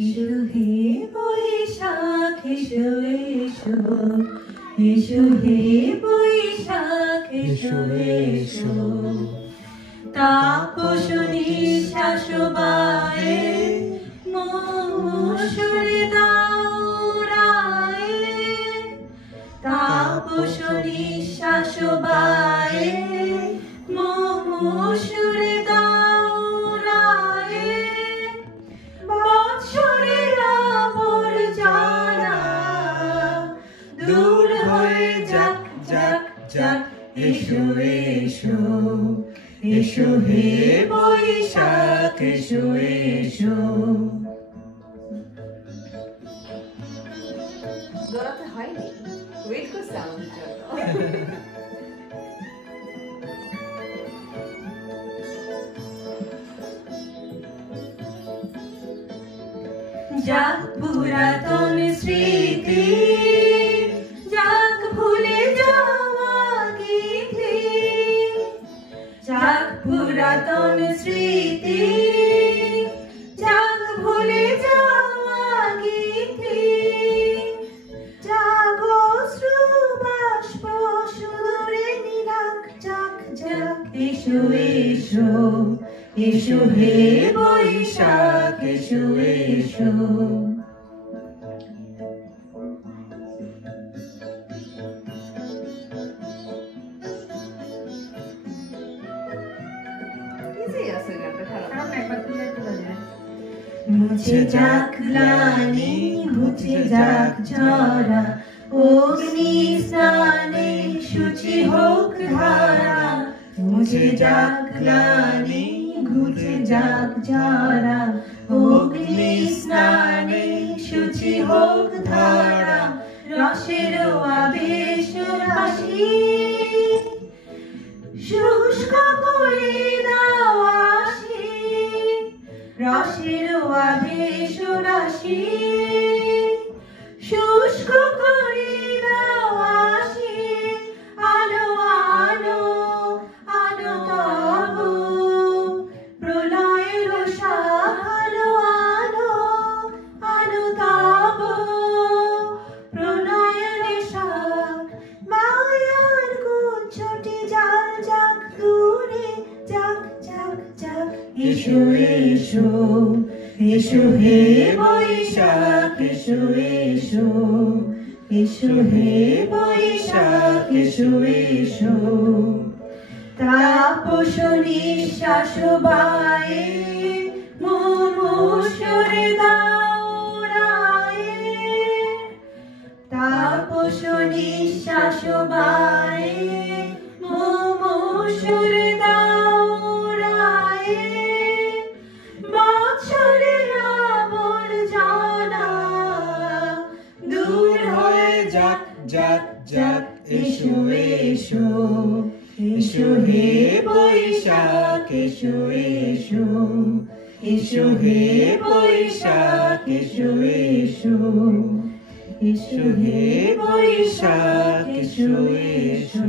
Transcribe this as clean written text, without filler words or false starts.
এসো হে বৈশাখ এসো এসো, এসো হে বৈশাখ এসো এসো। তাপসী শাশুবায়ে মৌসুরে দাউরায়ে, তাপসী শাশুবায়ে মৌসুরে দাউরায়ে। বৎসরের আবর্জনা দূর হয়ে যাক যাক যাক, এসো এসো, এসো হে বৈশাখ এসো এসো। দৌড়াতে হয়নি, ওয়েট করছে আমাদের জন্য। যাক পুরাতন স্মৃতি, যাক ভুলে যাওয়া গীতি, যাক পুরাতন স্মৃতি, যাক ভুলে যাওয়া গীতি। যাক অশ্রু বাষ্প সুদূরে নিরাক, যাক যাক এসো এসো, এসো হে বৈশাখ এসো এসো। মুছে যাক গ্লানি, মুছে যাক ঝরা, অগ্নি স্নানে শুচি হোক ধারা। মুছে যাক গ্লানি, মুছে যাক ঝরা, অগ্নি স্নানে শুচি হোক ধারা। রসের আবেশ রাশি শুষ্ক করে দাও আসি, রসের আবেশ রাশি শুষ্ক করে দাও আসি। আলো আলো আলো তব প্রলয়ের শাখ, আলো আলো আলো তব প্রলয়ের শাখ। মায়ার গুচ্ছটি যাক যাক দূরে, যাক যাক যাক এসো এসো, এসো হে বৈশাখ এসো এসো, এসো হে বৈশাখ এসো এসো। তাপসী শাশুবায়ে মৌসুরে দাউরায়ে, তাপসী শাশুবায়ে মৌসুরে দাউরায়ে। বৎসরের আবর্জনা দূর হয়ে যাক যাক যাক, এসো এসো, এসো হে বৈশাখ এসো এসো, এসো হে বৈশাখ এসো এসো, এসো হে বৈশাখ এসো এসো।